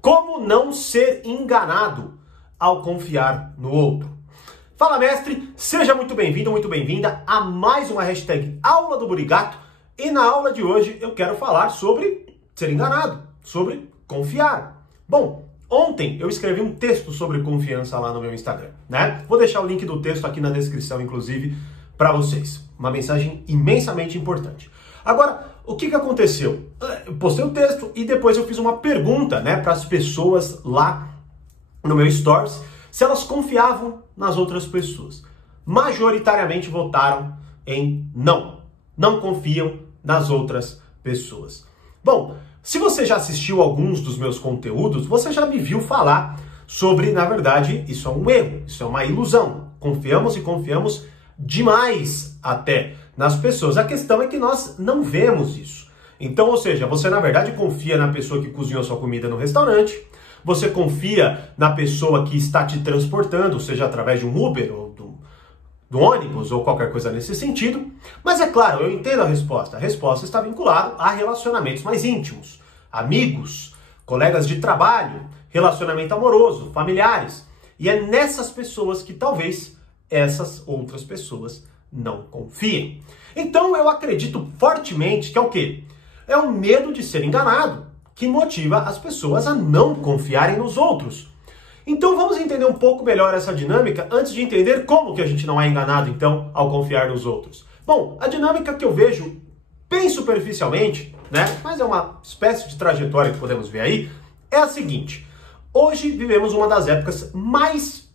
Como não ser enganado ao confiar no outro? Fala, mestre! Seja muito bem-vindo, muito bem-vinda a mais uma hashtag Aula do Burigato. E na aula de hoje eu quero falar sobre ser enganado, sobre confiar. Bom, ontem eu escrevi um texto sobre confiança lá no meu Instagram, né? Vou deixar o link do texto aqui na descrição, inclusive, para vocês. Uma mensagem imensamente importante. Agora, o que aconteceu? Eu postei o texto e depois eu fiz uma pergunta, né, para as pessoas lá no meu Stories, se elas confiavam nas outras pessoas. Majoritariamente votaram em não. Não confiam nas outras pessoas. Bom, se você já assistiu alguns dos meus conteúdos, você já me viu falar sobre, na verdade, isso é um erro, isso é uma ilusão. Confiamos e confiamos demais até nas pessoas. A questão é que nós não vemos isso. Então, ou seja, você na verdade confia na pessoa que cozinhou sua comida no restaurante, você confia na pessoa que está te transportando, seja através de um Uber ou do ônibus ou qualquer coisa nesse sentido. Mas é claro, eu entendo a resposta. A resposta está vinculada a relacionamentos mais íntimos, amigos, colegas de trabalho, relacionamento amoroso, familiares. E é nessas pessoas que talvez essas outras pessoas não confiem. Então eu acredito fortemente que é o quê? É o medo de ser enganado que motiva as pessoas a não confiarem nos outros. Então vamos entender um pouco melhor essa dinâmica antes de entender como que a gente não é enganado então ao confiar nos outros. Bom, a dinâmica que eu vejo bem superficialmente, né, mas é uma espécie de trajetória que podemos ver aí, é a seguinte. Hoje vivemos uma das épocas mais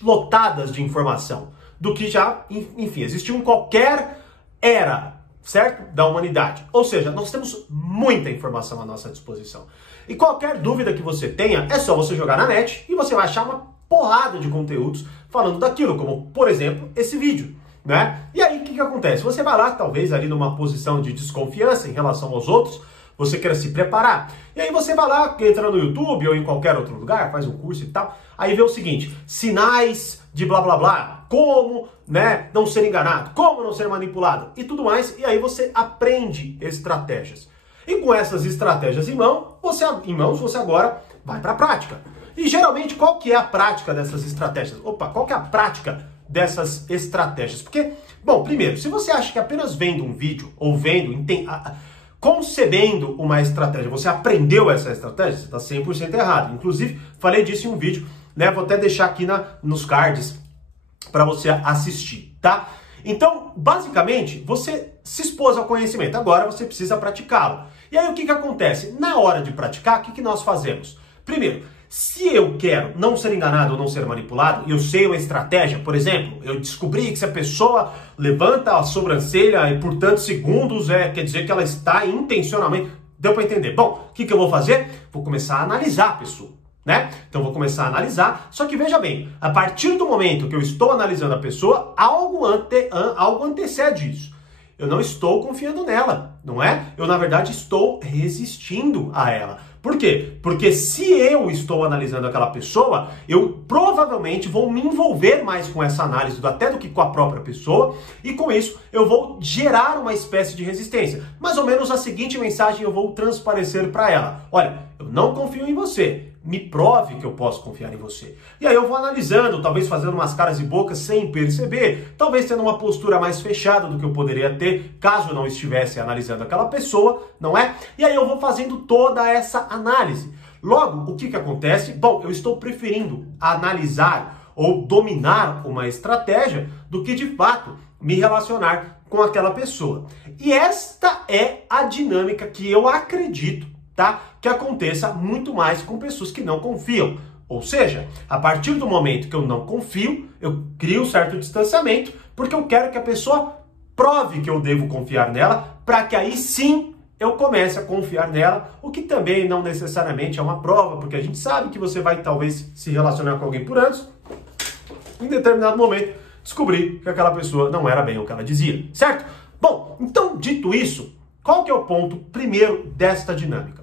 lotadas de informação do que já, enfim, existiu em qualquer era, certo? Da humanidade. Ou seja, nós temos muita informação à nossa disposição. E qualquer dúvida que você tenha, é só você jogar na net e você vai achar uma porrada de conteúdos falando daquilo, como, por exemplo, esse vídeo, né? E aí, o que acontece? Você vai lá, talvez, ali numa posição de desconfiança em relação aos outros, você quer se preparar. E aí você vai lá, entra no YouTube ou em qualquer outro lugar, faz um curso e tal, aí vê o seguinte, sinais de blá blá blá, como, né, não ser enganado, como não ser manipulado e tudo mais, e aí você aprende estratégias. E com essas estratégias em mãos, você agora vai para a prática. E geralmente, qual que é a prática dessas estratégias? Qual que é a prática dessas estratégias? Porque, bom, primeiro, se você acha que apenas vendo um vídeo ou concebendo uma estratégia, você aprendeu essa estratégia, você está 100% errado. Inclusive, falei disso em um vídeo, né? Vou até deixar aqui nos cards para você assistir, tá? Então, basicamente, você se expôs ao conhecimento, agora você precisa praticá-lo. E aí, o que acontece? Na hora de praticar, o que nós fazemos? Primeiro, se eu quero não ser enganado ou não ser manipulado, eu sei uma estratégia, por exemplo, eu descobri que se a pessoa levanta a sobrancelha e por tantos segundos, quer dizer que ela está intencionalmente... Deu para entender? Bom, o que eu vou fazer? Vou começar a analisar a pessoa, né? Então vou começar a analisar, só que veja bem, a partir do momento que eu estou analisando a pessoa, algo antecede isso. Eu não estou confiando nela, não é? Eu, na verdade, estou resistindo a ela. Por quê? Porque se eu estou analisando aquela pessoa, eu provavelmente vou me envolver mais com essa análise até do que com a própria pessoa, e com isso eu vou gerar uma espécie de resistência. Mais ou menos a seguinte mensagem eu vou transparecer para ela. Olha, eu não confio em você. Me prove que eu posso confiar em você. E aí eu vou analisando, talvez fazendo umas caras e bocas sem perceber, talvez tendo uma postura mais fechada do que eu poderia ter caso eu não estivesse analisando aquela pessoa, não é? E aí eu vou fazendo toda essa análise. Logo, o que acontece? Bom, eu estou preferindo analisar ou dominar uma estratégia do que de fato me relacionar com aquela pessoa. E esta é a dinâmica que eu acredito, tá, que aconteça muito mais com pessoas que não confiam. Ou seja, a partir do momento que eu não confio, eu crio um certo distanciamento, porque eu quero que a pessoa prove que eu devo confiar nela, para que aí sim eu comece a confiar nela, o que também não necessariamente é uma prova, porque a gente sabe que você vai talvez se relacionar com alguém por anos, em determinado momento descobrir que aquela pessoa não era bem o que ela dizia, certo? Bom, então dito isso, qual que é o ponto primeiro desta dinâmica?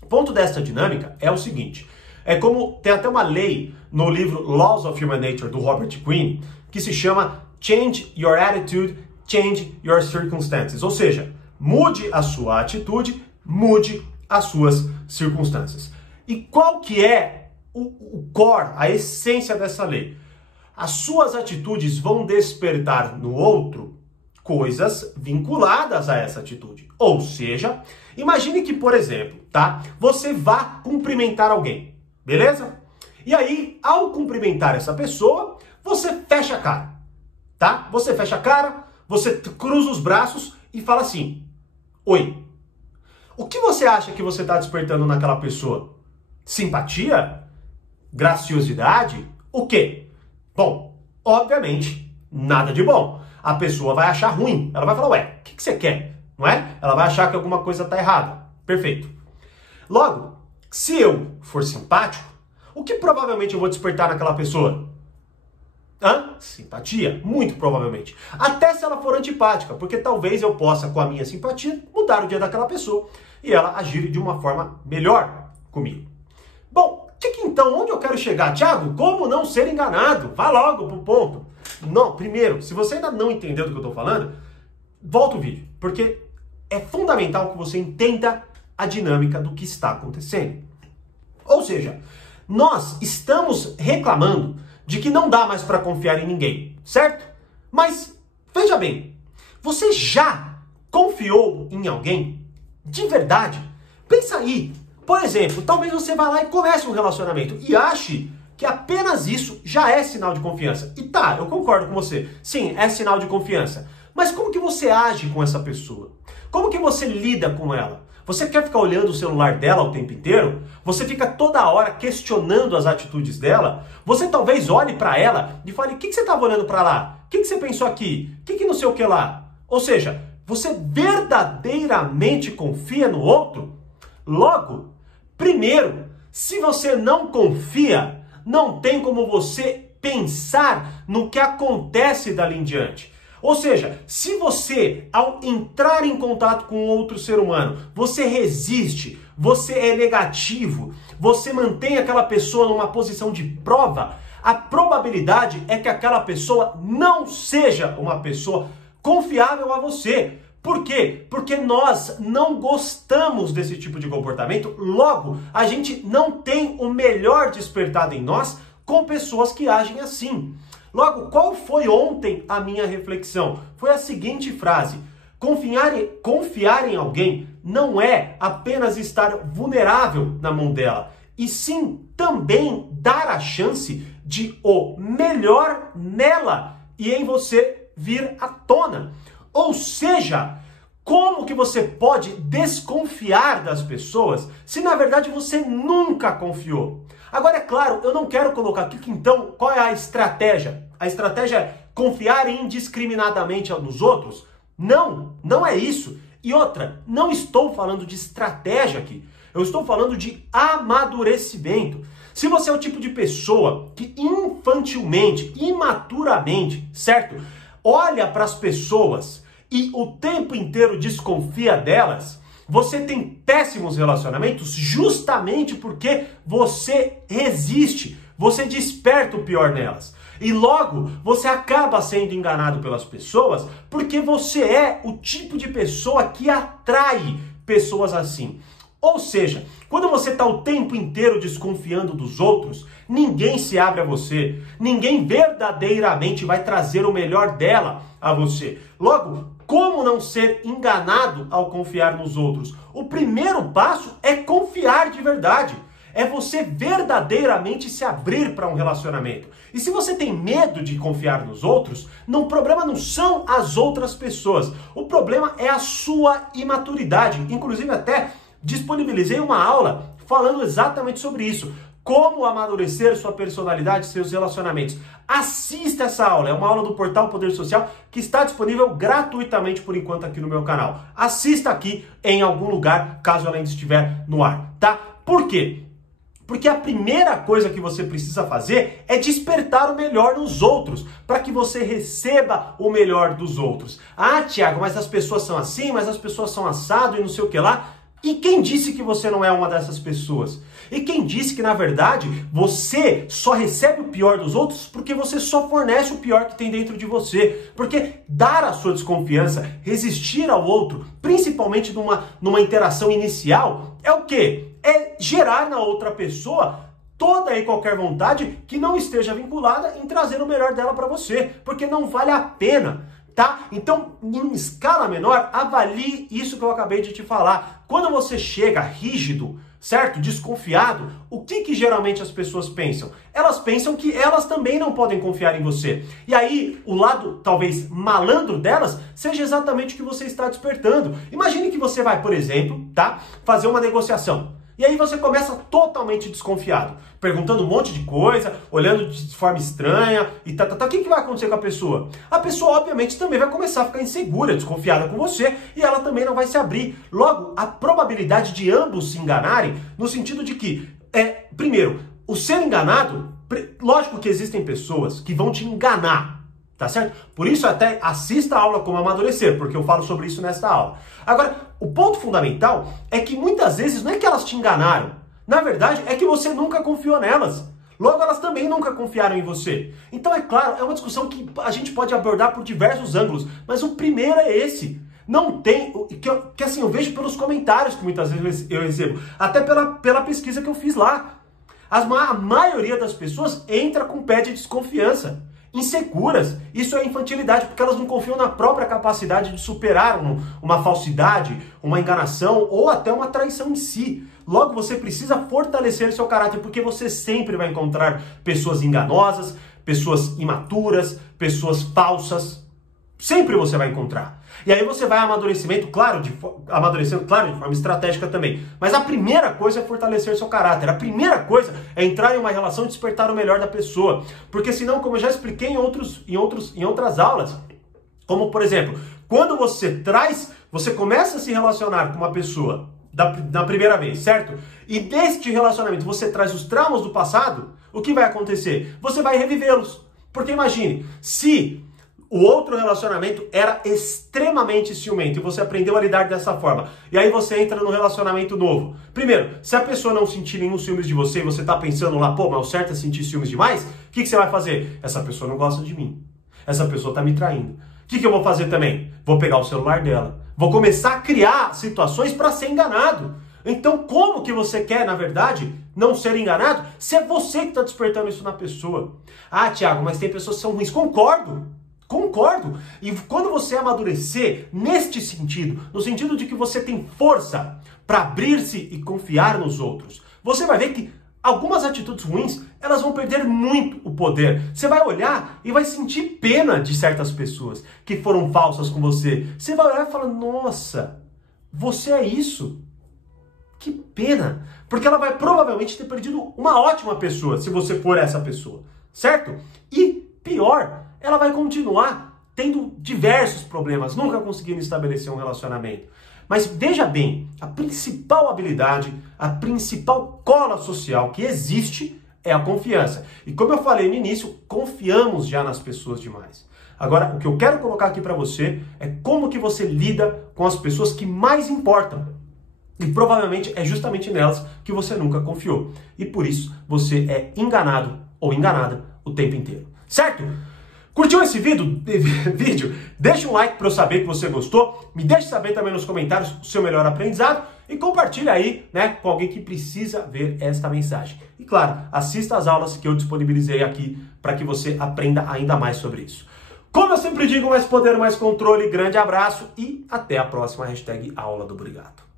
O ponto desta dinâmica é o seguinte, é como tem até uma lei no livro Laws of Human Nature do Robert Greene, que se chama Change Your Attitude, Change Your Circumstances, ou seja, mude a sua atitude, mude as suas circunstâncias. E qual que é o core, a essência dessa lei? As suas atitudes vão despertar no outro coisas vinculadas a essa atitude. Ou seja, imagine que, por exemplo, tá? Você vá cumprimentar alguém, beleza? E aí, ao cumprimentar essa pessoa, você fecha a cara, tá? Você fecha a cara, você cruza os braços e fala assim: oi. O que você acha que você está despertando naquela pessoa? Simpatia? Graciosidade? O quê? Bom, obviamente, nada de bom. A pessoa vai achar ruim. Ela vai falar: ué, o que você quer? Não é? Ela vai achar que alguma coisa está errada. Perfeito. Logo, se eu for simpático, o que provavelmente eu vou despertar naquela pessoa? Simpatia, muito provavelmente. Até se ela for antipática, porque talvez eu possa, com a minha simpatia, mudar o dia daquela pessoa e ela agir de uma forma melhor comigo. Bom, então, onde eu quero chegar? Thiago, como não ser enganado? Vá logo pro ponto. Não, primeiro, se você ainda não entendeu do que eu estou falando, volta o vídeo, porque é fundamental que você entenda a dinâmica do que está acontecendo. Ou seja, nós estamos reclamando de que não dá mais para confiar em ninguém, certo? Mas, veja bem, você já confiou em alguém? De verdade? Pensa aí. Por exemplo, talvez você vá lá e comece um relacionamento e ache que apenas isso já é sinal de confiança. E tá, eu concordo com você. Sim, é sinal de confiança. Mas como que você age com essa pessoa? Como que você lida com ela? Você quer ficar olhando o celular dela o tempo inteiro? Você fica toda hora questionando as atitudes dela? Você talvez olhe para ela e fale: o que você estava olhando para lá? O que você pensou aqui? O que não sei o que lá? Ou seja, você verdadeiramente confia no outro? Logo, primeiro, se você não confia, não tem como você pensar no que acontece dali em diante. Ou seja, se você, ao entrar em contato com outro ser humano, você resiste, você é negativo, você mantém aquela pessoa numa posição de prova, a probabilidade é que aquela pessoa não seja uma pessoa confiável a você. Por quê? Porque nós não gostamos desse tipo de comportamento, logo, a gente não tem o melhor despertado em nós com pessoas que agem assim. Logo, qual foi ontem a minha reflexão? Foi a seguinte frase: confiar em alguém não é apenas estar vulnerável na mão dela, e sim também dar a chance de o melhor nela e em você vir à tona. Ou seja, como que você pode desconfiar das pessoas se na verdade você nunca confiou? Agora, é claro, eu não quero colocar aqui que então qual é a estratégia? A estratégia é confiar indiscriminadamente nos outros? Não, não é isso. E outra, não estou falando de estratégia aqui. Eu estou falando de amadurecimento. Se você é o tipo de pessoa que infantilmente, imaturamente, certo? Olha para as pessoas e o tempo inteiro desconfia delas, você tem péssimos relacionamentos justamente porque você resiste, você desperta o pior nelas. E logo, você acaba sendo enganado pelas pessoas porque você é o tipo de pessoa que atrai pessoas assim. Ou seja, quando você está o tempo inteiro desconfiando dos outros, ninguém se abre a você, ninguém verdadeiramente vai trazer o melhor dela a você. Logo, como não ser enganado ao confiar nos outros? O primeiro passo é confiar de verdade. É você verdadeiramente se abrir para um relacionamento. E se você tem medo de confiar nos outros, o problema não são as outras pessoas. O problema é a sua imaturidade. Inclusive até disponibilizei uma aula falando exatamente sobre isso. Como amadurecer sua personalidade e seus relacionamentos. Assista essa aula, é uma aula do Portal Poder Social que está disponível gratuitamente por enquanto aqui no meu canal. Assista aqui em algum lugar, caso ela ainda estiver no ar, tá? Por quê? Porque a primeira coisa que você precisa fazer é despertar o melhor nos outros, para que você receba o melhor dos outros. Ah, Thiago, mas as pessoas são assim, mas as pessoas são assado e não sei o que lá. E quem disse que você não é uma dessas pessoas? E quem disse que, na verdade, você só recebe o pior dos outros porque você só fornece o pior que tem dentro de você? Porque dar a sua desconfiança, resistir ao outro, principalmente numa interação inicial, é o quê? é gerar na outra pessoa toda e qualquer vontade que não esteja vinculada em trazer o melhor dela para você, porque não vale a pena, tá? Então, em escala menor, avalie isso que eu acabei de te falar. Quando você chega rígido, certo? Desconfiado, o que geralmente as pessoas pensam? Elas pensam que elas também não podem confiar em você. E aí, o lado, talvez, malandro delas, seja exatamente o que você está despertando. Imagine que você vai, por exemplo, tá? Fazer uma negociação. E aí você começa totalmente desconfiado, perguntando um monte de coisa, olhando de forma estranha e tá. O que vai acontecer com a pessoa? A pessoa, obviamente, também vai começar a ficar insegura, desconfiada com você e ela também não vai se abrir. Logo, a probabilidade de ambos se enganarem, no sentido de que, primeiro, o ser enganado, lógico que existem pessoas que vão te enganar. Tá certo? Por isso até assista a aula Como Amadurecer, porque eu falo sobre isso nesta aula. Agora, o ponto fundamental é que muitas vezes não é que elas te enganaram. Na verdade, é que você nunca confiou nelas. Logo, elas também nunca confiaram em você. Então, é claro, é uma discussão que a gente pode abordar por diversos ângulos, mas o primeiro é esse. Não tem, que assim, eu vejo pelos comentários que muitas vezes eu recebo, até pela pesquisa que eu fiz lá. A maioria das pessoas entra com pé de desconfiança. Inseguras. Isso é infantilidade, porque elas não confiam na própria capacidade de superar uma falsidade, uma enganação ou até uma traição em si. Logo, você precisa fortalecer seu caráter, porque você sempre vai encontrar pessoas enganosas, pessoas imaturas, pessoas falsas. Sempre você vai encontrar. E aí você vai amadurecendo, claro, de forma estratégica também. Mas a primeira coisa é fortalecer seu caráter. A primeira coisa é entrar em uma relação e despertar o melhor da pessoa. Porque senão, como eu já expliquei em outras aulas, como por exemplo, quando você começa a se relacionar com uma pessoa da primeira vez, certo? E deste relacionamento você traz os traumas do passado, o que vai acontecer? Você vai revivê-los. Porque imagine, se o outro relacionamento era extremamente ciumento e você aprendeu a lidar dessa forma. E aí você entra no relacionamento novo. Primeiro, se a pessoa não sentir nenhum ciúmes de você e você tá pensando lá, pô, mas o certo é sentir ciúmes demais, o que você vai fazer? Essa pessoa não gosta de mim. Essa pessoa tá me traindo. O que eu vou fazer também? Vou pegar o celular dela. Vou começar a criar situações para ser enganado. Então, como que você quer, na verdade, não ser enganado se é você que está despertando isso na pessoa? Ah, Thiago, mas tem pessoas que são ruins. Concordo. E quando você amadurecer neste sentido, no sentido de que você tem força para abrir-se e confiar nos outros, você vai ver que algumas atitudes ruins, elas vão perder muito o poder. Você vai olhar e vai sentir pena de certas pessoas que foram falsas com você. Você vai olhar e falar, nossa, você é isso? Que pena. Porque ela vai provavelmente ter perdido uma ótima pessoa, se você for essa pessoa, certo? E pior, ela vai continuar tendo diversos problemas, nunca conseguindo estabelecer um relacionamento. Mas veja bem, a principal habilidade, a principal cola social que existe é a confiança. E como eu falei no início, confiamos já nas pessoas demais. Agora, o que eu quero colocar aqui para você é como que você lida com as pessoas que mais importam. E provavelmente é justamente nelas que você nunca confiou. E por isso você é enganado ou enganada o tempo inteiro. Certo? Curtiu esse vídeo? Deixa um like para eu saber que você gostou. Me deixe saber também nos comentários o seu melhor aprendizado. E compartilha aí, né, com alguém que precisa ver esta mensagem. E claro, assista às aulas que eu disponibilizei aqui para que você aprenda ainda mais sobre isso. Como eu sempre digo, mais poder, mais controle. Grande abraço e até a próxima #Aula do Burigato.